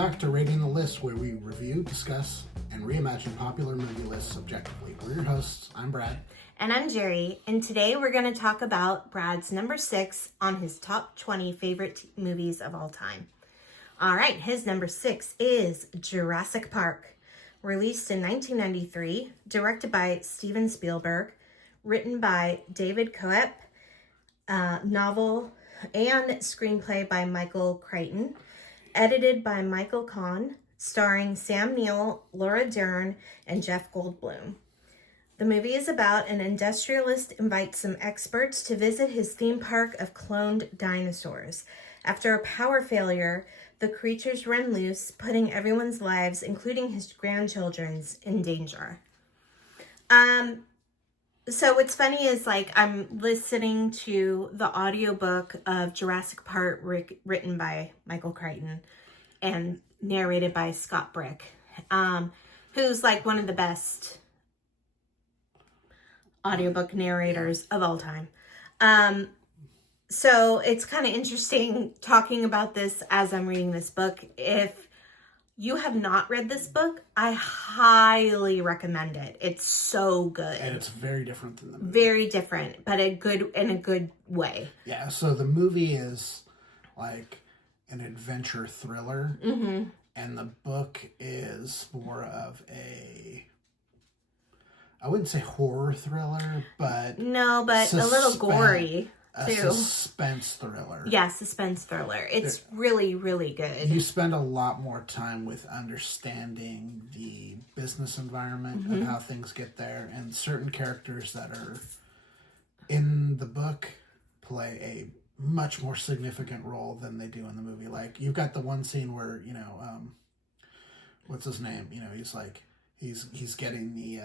back to Rating the List, where we review, discuss, and reimagine popular movie lists subjectively. We're your hosts. I'm Brad. And I'm Jerry. And today we're going to talk about Brad's number 6 on his top 20 favorite movies of all time. All right, his number 6 is Jurassic Park. Released in 1993, directed by Steven Spielberg, written by David Koepp, novel and screenplay by Michael Crichton, edited by Michael Kahn, starring Sam Neill, Laura Dern, and Jeff Goldblum. The movie is about an industrialist invites some experts to visit his theme park of cloned dinosaurs. After a power failure, the creatures run loose, putting everyone's lives, including his grandchildren's, in danger. So what's funny is, like, I'm listening to the audiobook of Jurassic Park written by Michael Crichton and narrated by Scott Brick, who's like one of the best audiobook narrators of all time. So it's kind of interesting talking about this as I'm reading this book. If you have not read this book, I highly recommend it. It's so good. And it's very different than the movie. Very different, but in a good way. Yeah, so the movie is like an adventure thriller, and the book is more of I wouldn't say horror thriller, but... No, but a little gory, too. A suspense thriller. Yeah, suspense thriller. It's really, really good. You spend a lot more time with understanding the business environment of how things get there, and certain characters that are in the book play a much more significant role than they do in the movie. Like, you've got the one scene where, what's his name? He's getting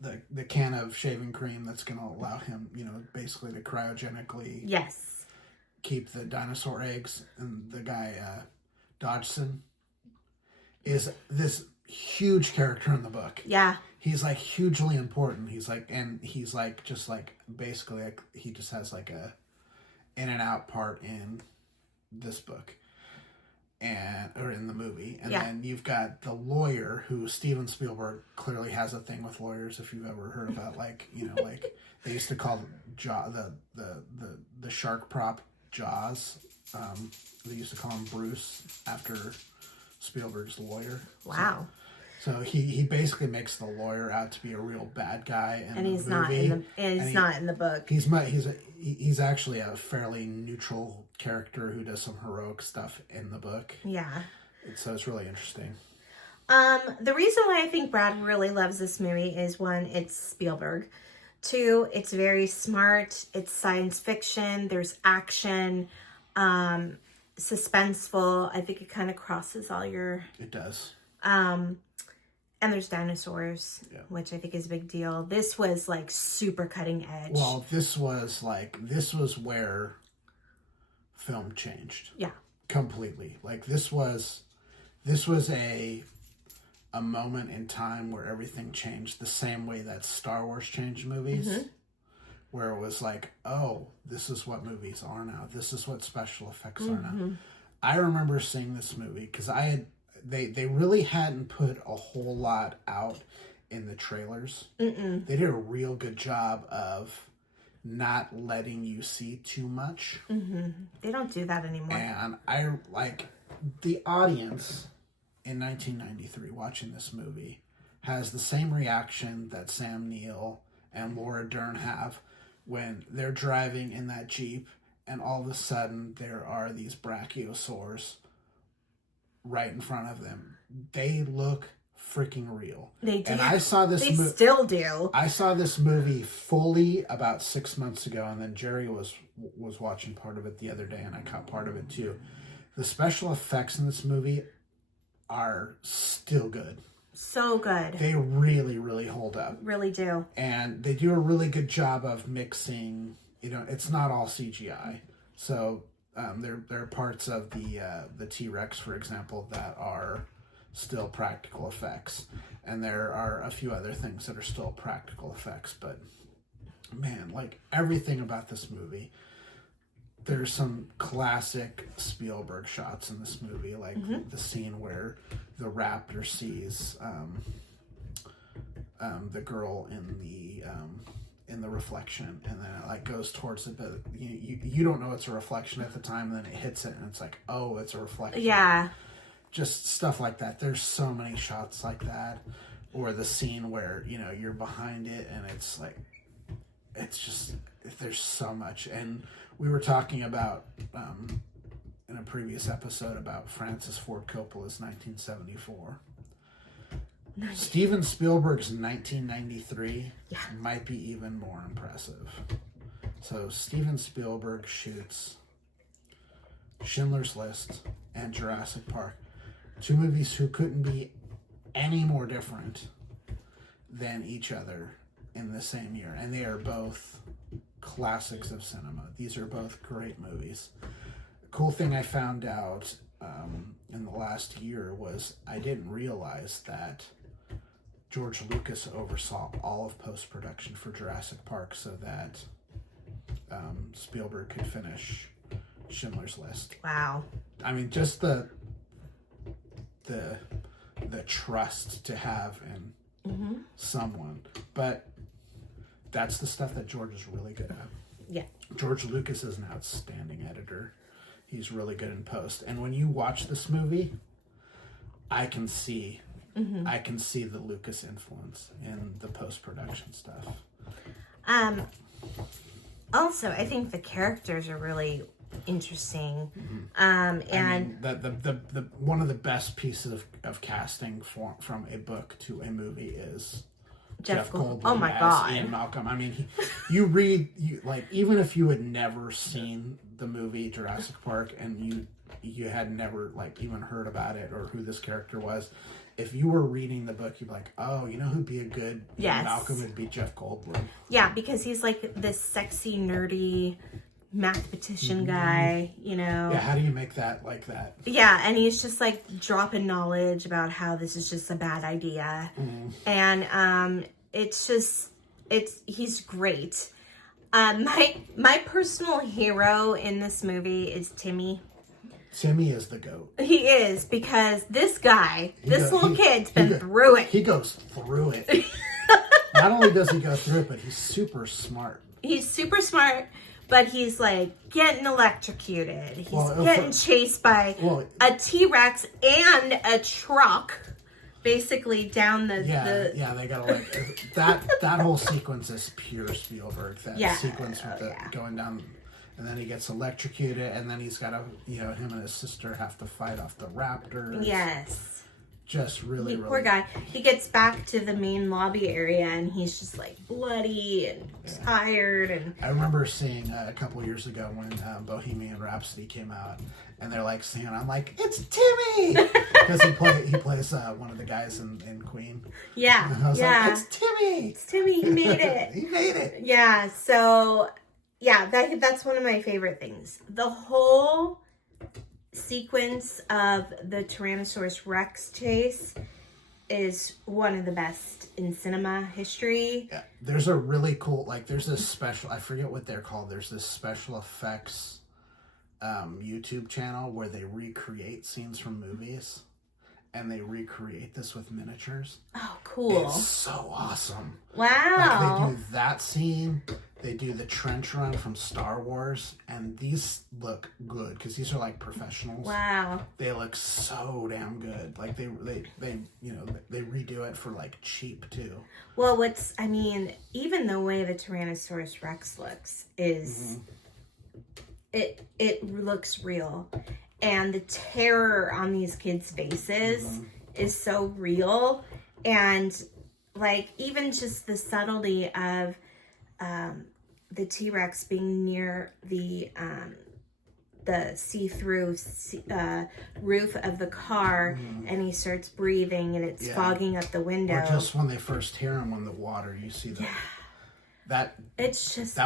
the can of shaving cream that's going to allow him, basically to cryogenically keep the dinosaur eggs. And the guy, Dodgson, is this huge character in the book. Yeah. He's like hugely important. He's basically he just has like a in and out part in this book. Or in the movie. And then you've got the lawyer, who Steven Spielberg clearly has a thing with lawyers. If you've ever heard about, like they used to call the shark prop Jaws. They used to call him Bruce after Spielberg's lawyer. Wow. So he basically makes the lawyer out to be a real bad guy in the movie. He's not in the book. He's actually a fairly neutral character who does some heroic stuff in the book. Yeah. So it's really interesting. The reason why I think Brad really loves this movie is, one, it's Spielberg. Two, it's very smart. It's science fiction. There's action, suspenseful. I think it kind of crosses all your... It does. And there's dinosaurs, which I think is a big deal. This was like super cutting edge. Well, this was where film changed. Yeah. Completely. Like this was a moment in time where everything changed the same way that Star Wars changed movies. Where it was like, oh, this is what movies are now. This is what special effects are now. I remember seeing this movie because they really hadn't put a whole lot out in the trailers. They did a real good job of not letting you see too much. They don't do that anymore. And I like the audience in 1993 watching this movie has the same reaction that Sam Neill and Laura Dern have when they're driving in that Jeep and all of a sudden there are these brachiosaurs right in front of them. They look freaking real. They do. And I saw this They still do. I saw this movie fully about 6 months ago, and then Jerry was watching part of it the other day, and I caught part of it too. The special effects in this movie are still good. So good. They really, really hold up. Really do. And they do a really good job of mixing, it's not all CGI. So there are parts of the T-Rex, for example, that are still practical effects, and there are a few other things that are still practical effects. But man, like everything about this movie there's some classic Spielberg shots in this movie, like the scene where the raptor sees the girl in the reflection, and then it like goes towards it, but you don't know it's a reflection at the time, and then it hits it, and it's like, oh, it's a reflection. Yeah. Just stuff like that. There's so many shots like that, or the scene where you're behind it, and it's like, it's just, there's so much. And we were talking about in a previous episode about Francis Ford Coppola's 1974. Steven Spielberg's 1993 might be even more impressive. So Steven Spielberg shoots Schindler's List and Jurassic Park, two movies who couldn't be any more different than each other in the same year, and they are both classics of cinema. These are both great movies. The cool thing I found out in the last year was I didn't realize that George Lucas oversaw all of post-production for Jurassic Park so that Spielberg could finish Schindler's List. Wow. I mean, just the trust to have in someone. But that's the stuff that George is really good at. Yeah. George Lucas is an outstanding editor. He's really good in post. And when you watch this movie, I can see the Lucas influence in the post-production stuff. Also, I think the characters are really interesting. And I mean, the one of the best pieces of casting from a book to a movie is Jeff Goldblum. Oh my God. Ian Malcolm. I mean, you read even if you had never seen the movie Jurassic Park and you had never even heard about it or who this character was, if you were reading the book, you'd be like, oh, who'd be a good Ian Malcolm would be Jeff Goldblum. Yeah, because he's like this sexy, nerdy mathematician guy, Yeah, how do you make that like that? Yeah, and he's just like dropping knowledge about how this is just a bad idea. And he's great. My personal hero in this movie is Timmy. Timmy is the GOAT. He is, because this guy, little kid's been through it. He goes through it. Not only does he go through it, but he's super smart. He's super smart, but he's like getting electrocuted. He's getting chased by a T-Rex and a truck, basically down the. They gotta that whole sequence is pure Spielberg. That sequence with going down, and then he gets electrocuted, and then he's got to him and his sister have to fight off the raptors. Yes. Just really Poor guy. He gets back to the main lobby area and he's just like bloody and tired. And I remember seeing a couple years ago when Bohemian Rhapsody came out, and they're like singing. I'm like, it's Timmy, because he plays one of the guys in Queen. Yeah, and I was like, it's Timmy. It's Timmy. He made it. He made it. Yeah. So that's one of my favorite things. The whole sequence of the Tyrannosaurus Rex chase is one of the best in cinema history. Yeah, there's a really cool, there's this special, I forget what they're called, there's this special effects YouTube channel where they recreate scenes from movies, and they recreate this with miniatures. Oh, cool. It's so awesome. Wow. They do that scene, they do the trench run from Star Wars, and these look good because these are professionals. Wow. They look so damn good. They redo it for cheap too. Well, even the way the Tyrannosaurus Rex looks is it looks real, and the terror on these kids' faces is so real, and even just the subtlety of the T-Rex being near the see-through roof of the car, and he starts breathing, and it's fogging up the window. Or just when they first hear him in the water, you see that. That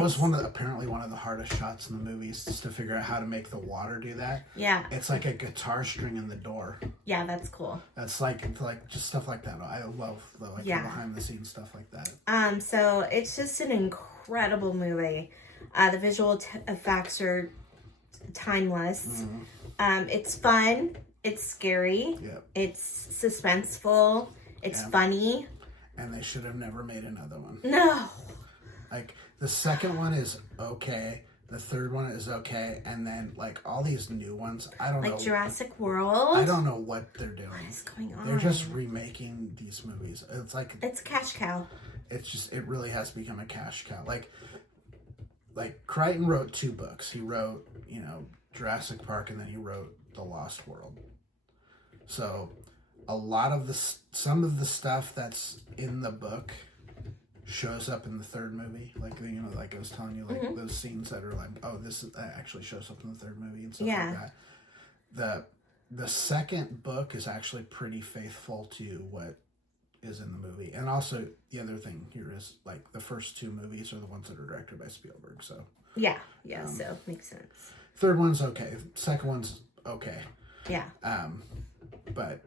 was apparently one of the hardest shots in the movies, just to figure out how to make the water do that. Yeah. It's like a guitar string in the door. Yeah, that's cool. That's just stuff like that. I love the behind the scenes stuff like that. So it's just an incredible movie. The visual effects are timeless. It's fun. It's scary. Yep. It's suspenseful. It's funny. And they should have never made another one. No. Like, the second one is okay. The third one is okay. And then, like, all these new ones, I don't know. Like Jurassic World? I don't know what they're doing. What is going on? They're just remaking these movies. It's like... It's a cash cow. It's just... It really has become a cash cow. Like Crichton wrote 2 books. He wrote, Jurassic Park, and then he wrote The Lost World. So, a lot of some of the stuff that's in the book shows up in the third movie. Like, like I was telling you, like those scenes that are like, oh, that actually shows up in the third movie and stuff like that. The second book is actually pretty faithful to what is in the movie. And also, the other thing here is, like, the first 2 movies are the ones that are directed by Spielberg, so. Yeah, so makes sense. Third one's okay. Second one's okay. Yeah. But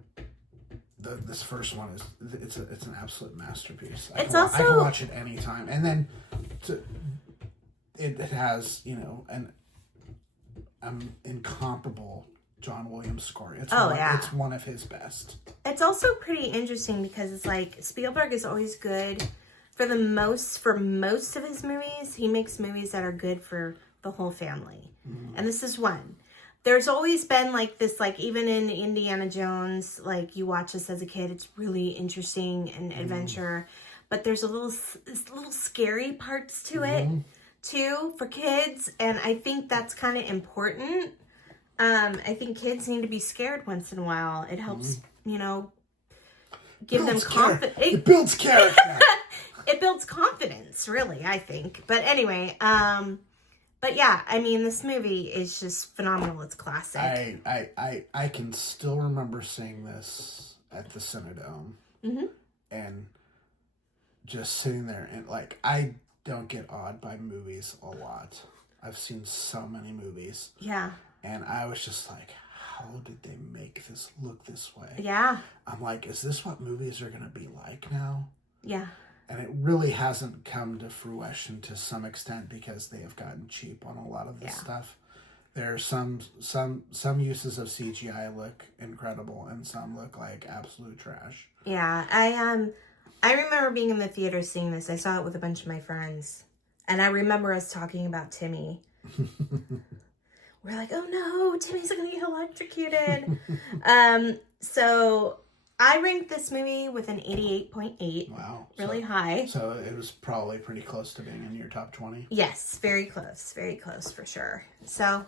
this first one it's an absolute masterpiece. I can watch it anytime. And then it has, an incomparable John Williams score. It's one of his best. It's also pretty interesting because it's like Spielberg is always good for most of his movies. He makes movies that are good for the whole family. And this is one. There's always been like this, like even in Indiana Jones, like you watch this as a kid, it's really interesting and adventure, but there's little scary parts to it too for kids. And I think that's kind of important. I think kids need to be scared once in a while. It helps, give them confidence. It builds character. It builds confidence, really, I think. But anyway, but yeah, I mean, this movie is just phenomenal. It's classic. I can still remember seeing this at the Cinedome. And just sitting there and, like, I don't get awed by movies a lot. I've seen so many movies. Yeah. And I was just like, how did they make this look this way? Yeah. I'm like, is this what movies are going to be like now? Yeah. And it really hasn't come to fruition to some extent because they have gotten cheap on a lot of this stuff. There are some uses of CGI look incredible and some look like absolute trash. Yeah, I remember being in the theater seeing this. I saw it with a bunch of my friends. And I remember us talking about Timmy. We're like, oh no, Timmy's going to get electrocuted. So I ranked this movie with an 88.8. Wow. Really high. So it was probably pretty close to being in your top 20? Yes, very close for sure. So,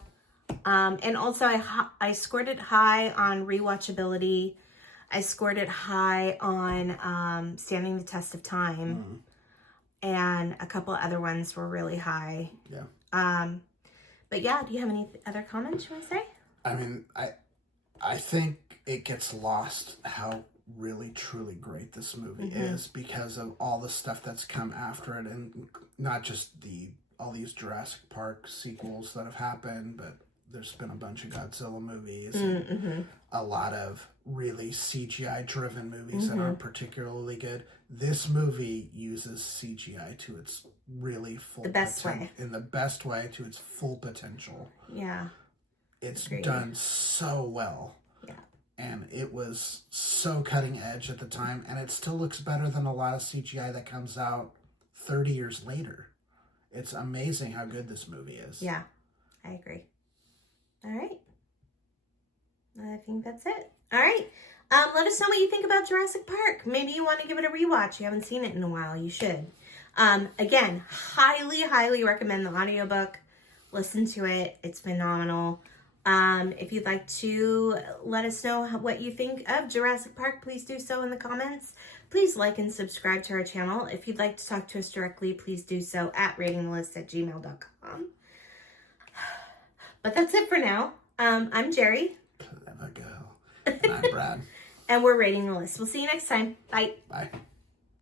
and also I scored it high on rewatchability. I scored it high on standing the test of time. And a couple other ones were really high. Yeah. But yeah, do you have any other comments you want to say? I mean, I think it gets lost how really, truly great this movie is because of all the stuff that's come after it, and not just all these Jurassic Park sequels that have happened, but there's been a bunch of Godzilla movies and a lot of really CGI-driven movies that aren't particularly good. This movie uses CGI to its really full the best way. In the best way to its full potential. Yeah. It's done so well. Yeah. And it was so cutting edge at the time, and it still looks better than a lot of CGI that comes out 30 years later. It's amazing how good this movie is. Yeah, I agree. All right. I think that's it. All right. Let us know what you think about Jurassic Park. Maybe you want to give it a rewatch. You haven't seen it in a while. You should. Again, highly recommend the audiobook. Listen to it. It's phenomenal. If you'd like to let us know what you think of Jurassic Park, please do so in the comments. Please like and subscribe to our channel. If you'd like to talk to us directly, please do so at ratingthelist@gmail.com. But that's it for now. I'm Jerry. Clever girl. And I'm Brad. And we're Rating the List. We'll see you next time. Bye. Bye.